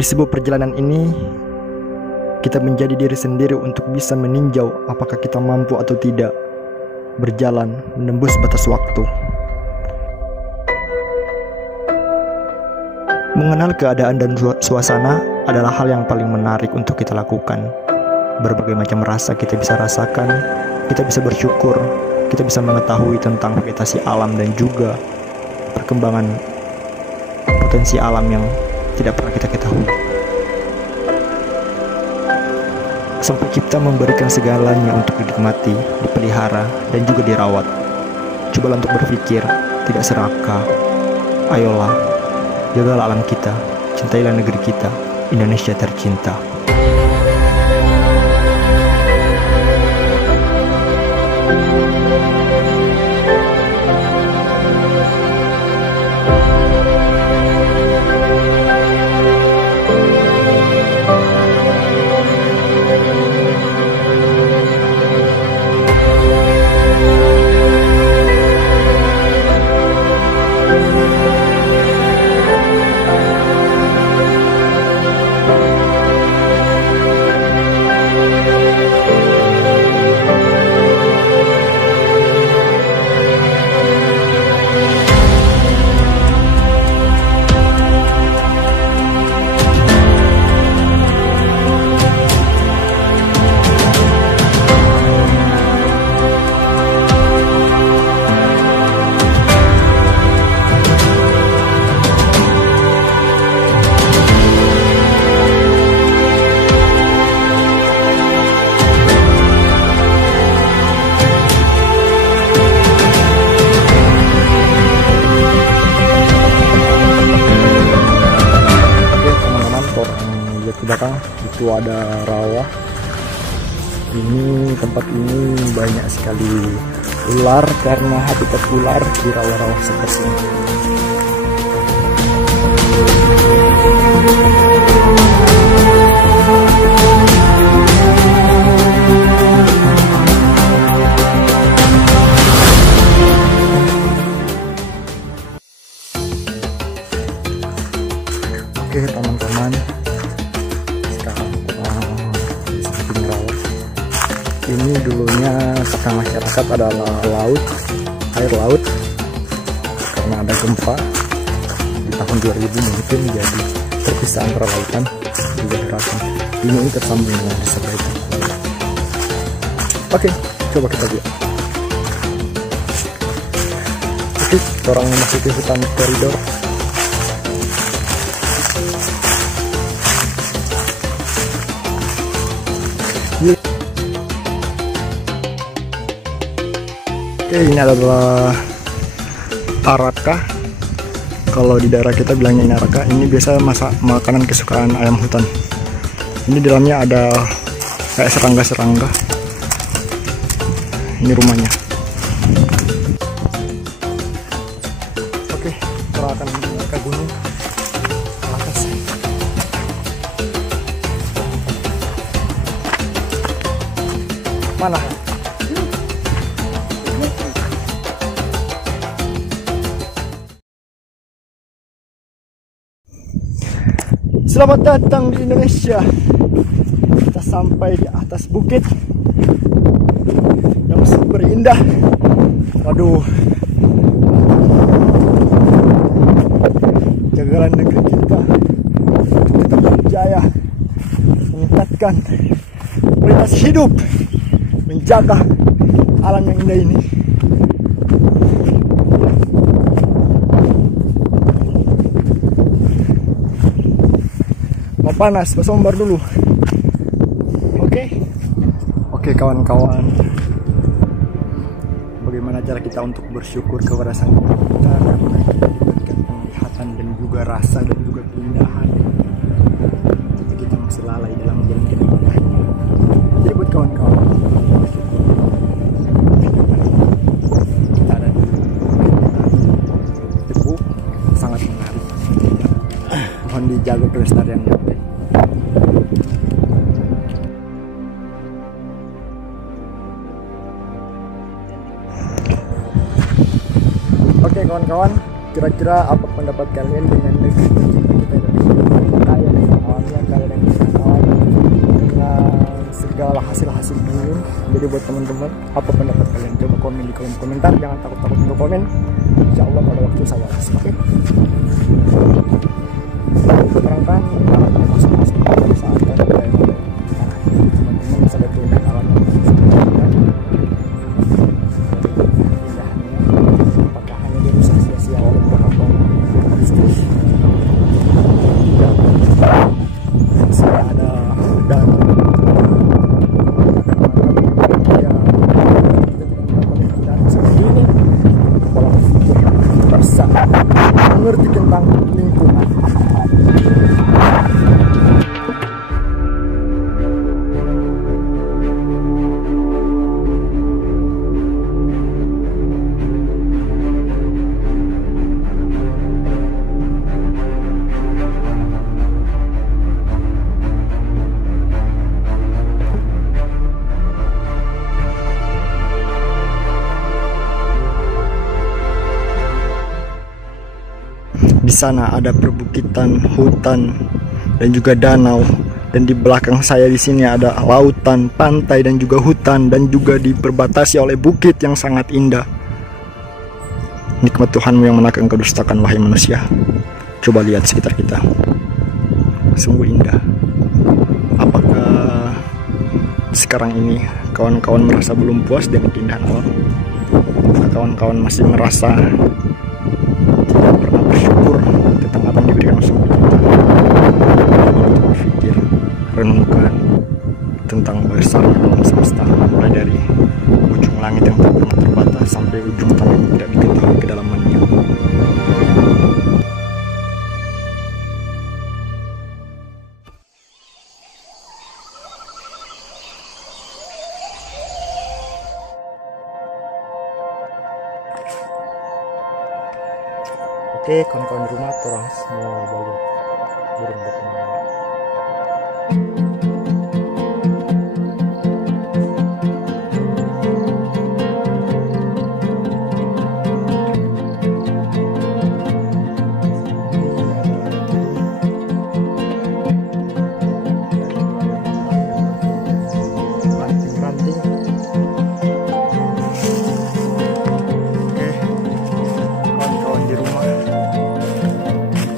Di sebuah perjalanan ini, kita menjadi diri sendiri untuk bisa meninjau apakah kita mampu atau tidak berjalan menembus batas waktu. Mengenal keadaan dan suasana adalah hal yang paling menarik untuk kita lakukan. Berbagai macam rasa kita bisa rasakan, kita bisa bersyukur, kita bisa mengetahui tentang vegetasi alam dan juga perkembangan potensi alam yang tidak pernah kita ketahui. Sang Pencipta memberikan segalanya untuk dinikmati, dipelihara, dan juga dirawat. Cobalah untuk berpikir, tidak serakah. Ayolah, jagalah alam kita, cintailah negeri kita, Indonesia tercinta. Belakang itu ada rawa. Ini tempat ini banyak sekali ular karena habitat ular di rawa-rawa seperti ini. Oke teman-teman, ini dulunya kata masyarakat adalah air laut, karena ada gempa di tahun 2000 mungkin jadi terpisah antara lautan juga daratan. Ini tersambung dengan di sebelah itu. Oke, coba kita lihat. Oke, orang memasuki hutan koridor. Oke, ini adalah araka. Kalau di daerah kita bilangnya ini araka. Ini biasa makanan kesukaan ayam hutan. Ini di dalamnya ada kayak serangga-serangga. Ini rumahnya. Oke, kita akan ke gunung atas. Mana? Selamat datang di Indonesia. Kita sampai di atas bukit yang super indah. Waduh, jagalah negeri kita untuk kita berjaya meningkatkan kualitas hidup, menjaga alam yang indah ini. Panas, bersombar dulu. Oke kawan-kawan, bagaimana cara kita untuk bersyukur kepada Sang Pencipta karena diberikan penglihatan dan juga rasa dan juga keindahan, tapi kita masih lalai dalam menjalankan ibadah. Jadi buat kawan-kawan, kita ada di Tebu, sangat menarik. Mohon dijaga kelestariannya. Oke kawan-kawan, kira-kira apa pendapat kalian dengan negeri tercinta kita Indonesia? Kaya dengan Jadi buat teman-teman, apa pendapat kalian? Coba komen di kolom komentar, jangan takut-takut untuk komen. Insya Allah pada waktu saya ulas. Oke. Terangkan alatnya masing-masing saat ada teman-teman bisa betulkan alatnya masing-masing. Apakah hanya dirusak sia-sia oleh penonton listrik? Tidak ada dan bisa mengerti tentang lingkungan. Di sana ada perbukitan, hutan, dan juga danau. Dan di belakang saya di sini ada lautan, pantai, dan juga hutan, dan juga diperbatasi oleh bukit yang sangat indah. Nikmat Tuhanmu yang mana engkau dustakan, wahai manusia. Coba lihat sekitar kita, sungguh indah. Apakah sekarang ini kawan-kawan merasa belum puas dengan keindahan alam? Apakah kawan-kawan masih merasa tidak pernah bersyukur tentang apa yang diberikan sama kita? Coba untuk berpikir, renungkan tentang besarnya alam semesta, mulai dari ujung langit yang tak pernah terbatas sampai ujung tanah yang tidak diketahui kedalamannya. Oke, kawan-kawan di rumah, orang mau balik burung berkembang.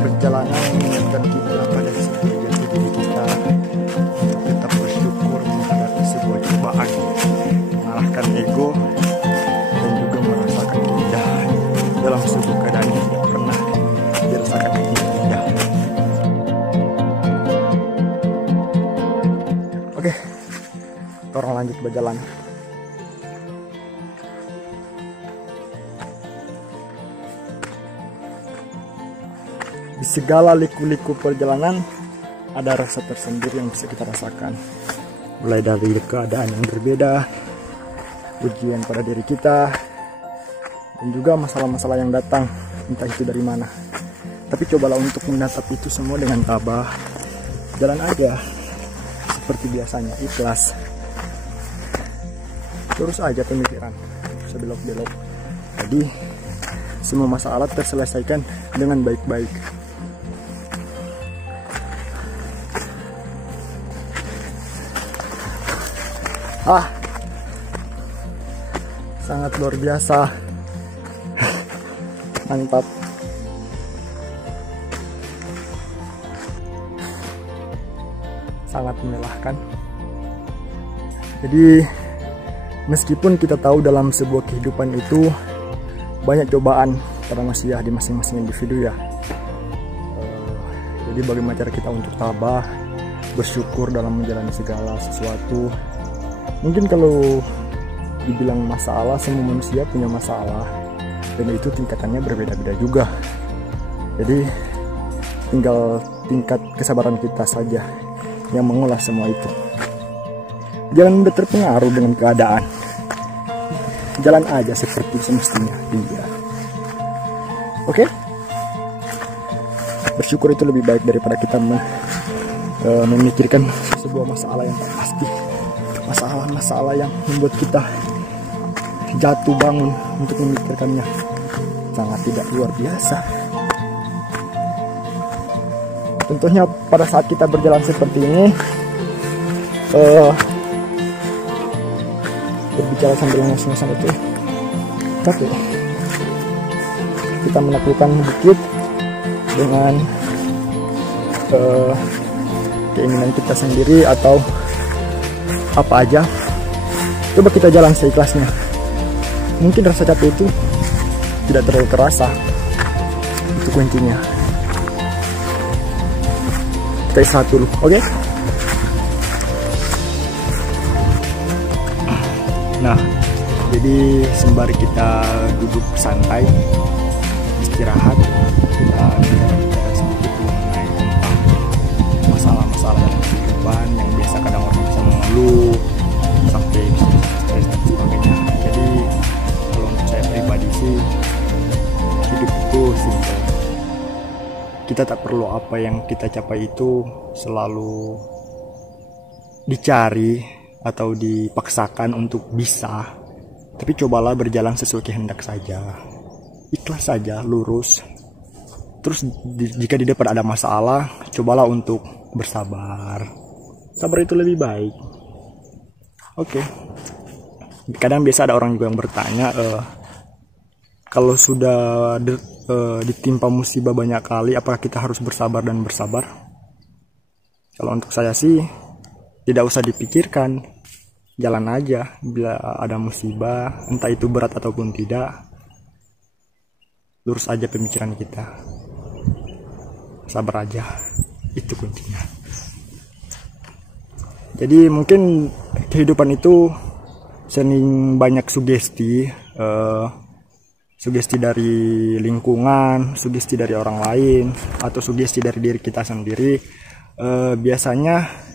Perjalanan mengingatkan kita pada sebuah jati diri kita untuk tetap bersyukur menghadapi sebuah cobaan, mengalahkan ego, dan juga merasakan keindahan dalam sebuah keadaan yang tidak pernah dirasakan indah. Oke, orang lanjut berjalan. Di segala liku-liku perjalanan ada rasa tersendiri yang bisa kita rasakan. Mulai dari keadaan yang berbeda, ujian pada diri kita, dan juga masalah-masalah yang datang, entah itu dari mana. Tapi cobalah untuk menatap itu semua dengan tabah. Jalan aja seperti biasanya, ikhlas. Terus aja pemikiran, sebelok-belok. Jadi semua masalah terselesaikan dengan baik-baik. Sangat luar biasa. Mantap. Sangat melelahkan. Jadi meskipun kita tahu dalam sebuah kehidupan itu banyak cobaan pada manusia di masing-masing individu ya. Jadi bagaimana cara kita untuk tabah, bersyukur dalam menjalani segala sesuatu. Mungkin kalau dibilang masalah, semua manusia punya masalah, dan itu tingkatannya berbeda-beda juga. Jadi tinggal tingkat kesabaran kita saja yang mengolah semua itu. Jangan mudah terpengaruh dengan keadaan. Jalan aja seperti semestinya. Iya. Oke? Bersyukur itu lebih baik daripada kita memikirkan sebuah masalah yang tak pasti. Masalah-masalah yang membuat kita jatuh bangun untuk memikirkannya. Sangat tidak luar biasa. Tentunya pada saat kita berjalan seperti ini, berbicara sambil ngos-ngosan itu capek. Kita menaklukkan bukit dengan keinginan kita sendiri atau apa aja, coba kita jalan seikhlasnya. Mungkin rasa capek itu tidak terlalu terasa, itu kuncinya. Kita istirahat dulu, oke? Nah, jadi sembari kita duduk santai istirahat, kita bicara sedikit mengenai tentang masalah-masalah dalam kehidupan yang biasa kadang orang bisa mengeluh sampai bisa stres dan sebagainya. Jadi kalau untuk saya pribadi sih, hidup itu simpel. Kita tak perlu apa yang kita capai itu selalu dicari atau dipaksakan untuk bisa, tapi cobalah berjalan sesuai kehendak saja, ikhlas saja, lurus. Terus jika di depan ada masalah, cobalah untuk bersabar. Sabar itu lebih baik. Oke. Kadang biasa ada orang juga yang bertanya, kalau sudah ditimpa musibah banyak kali, apakah kita harus bersabar dan bersabar? Kalau untuk saya sih, tidak usah dipikirkan, jalan aja. Bila ada musibah, entah itu berat ataupun tidak, lurus aja pemikiran kita, sabar aja, itu kuncinya. Jadi mungkin kehidupan itu sering banyak sugesti, sugesti dari lingkungan, sugesti dari orang lain, atau sugesti dari diri kita sendiri. Biasanya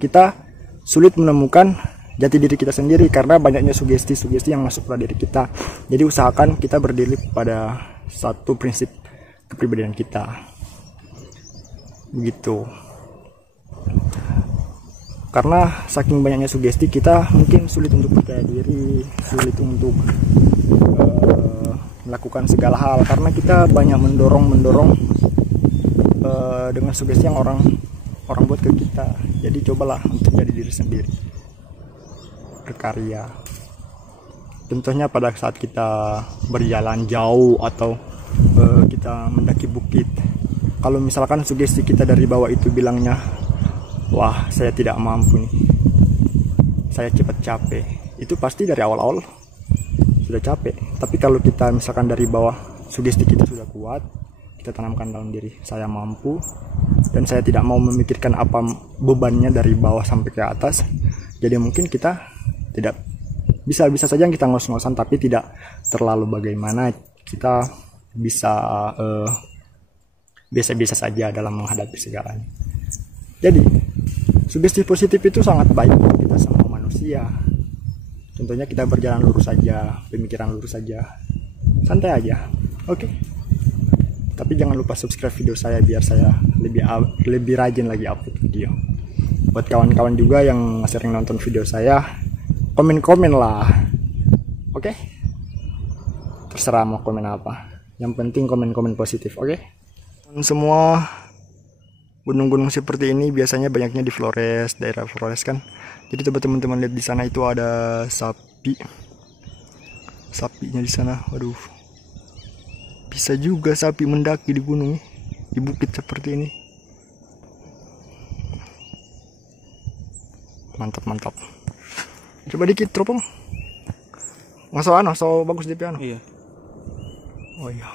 kita sulit menemukan jati diri kita sendiri karena banyaknya sugesti-sugesti yang masuk pada diri kita. Jadi usahakan kita berdiri pada satu prinsip kepribadian kita, begitu. Karena saking banyaknya sugesti, kita mungkin sulit untuk percaya diri, sulit untuk melakukan segala hal karena kita banyak mendorong dengan sugesti yang orang buat ke kita. Jadi cobalah untuk jadi diri sendiri, berkarya. Contohnya pada saat kita berjalan jauh atau kita mendaki bukit, kalau misalkan sugesti kita dari bawah itu bilangnya, wah saya tidak mampu nih, saya cepat capek, itu pasti dari awal-awal sudah capek. Tapi kalau kita misalkan dari bawah, sugesti kita sudah kuat, kita tanamkan dalam diri, saya mampu dan saya tidak mau memikirkan apa bebannya dari bawah sampai ke atas. Jadi mungkin kita tidak bisa saja kita ngos-ngosan, tapi tidak terlalu bagaimana, kita bisa biasa-biasa saja dalam menghadapi segalanya. Jadi sugesti positif itu sangat baik untuk kita semua manusia. Contohnya kita berjalan lurus saja, pemikiran lurus saja, santai aja, oke? Tapi jangan lupa subscribe video saya biar saya lebih rajin lagi upload video. Buat kawan-kawan juga yang sering nonton video saya, komen-komen lah, oke? Terserah mau komen apa, yang penting komen-komen positif, oke? Semua gunung-gunung seperti ini biasanya banyaknya di Flores, daerah Flores kan. Jadi coba teman-teman lihat di sana itu ada sapinya di sana. Waduh, bisa juga sapi mendaki di gunung, di bukit seperti ini. Mantap. Coba dikit teropong. Masa bagus di piano. Iya. Oh iya.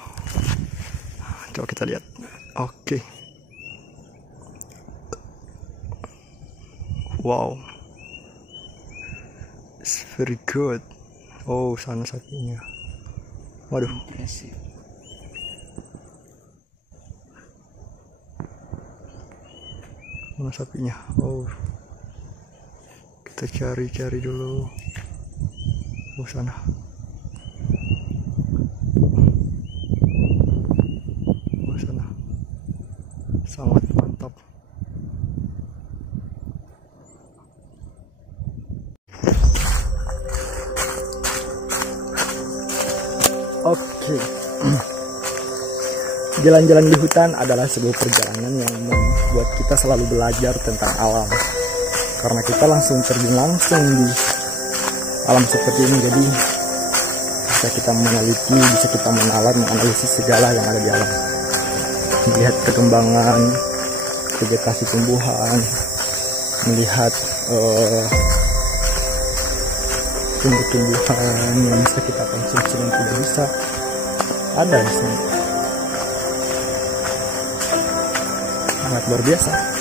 Coba kita lihat. Oke. Wow. It's very good. Oh, sana sapinya. Waduh. Impresif. Mana sapinya? Oh. Kita cari dulu. Oh, sana. Oh, sana. Sangat mantap. Oke. Jalan-jalan di hutan adalah sebuah perjalanan yang membuat kita selalu belajar tentang alam. Karena kita langsung terjun langsung di alam seperti ini. Jadi bisa kita meneliti, bisa kita menganalisis segala yang ada di alam, melihat perkembangan vegetasi tumbuhan, melihat tumbuh-tumbuhan yang bisa kita konsumsi dan tidak bisa ada di sini. Sangat luar biasa.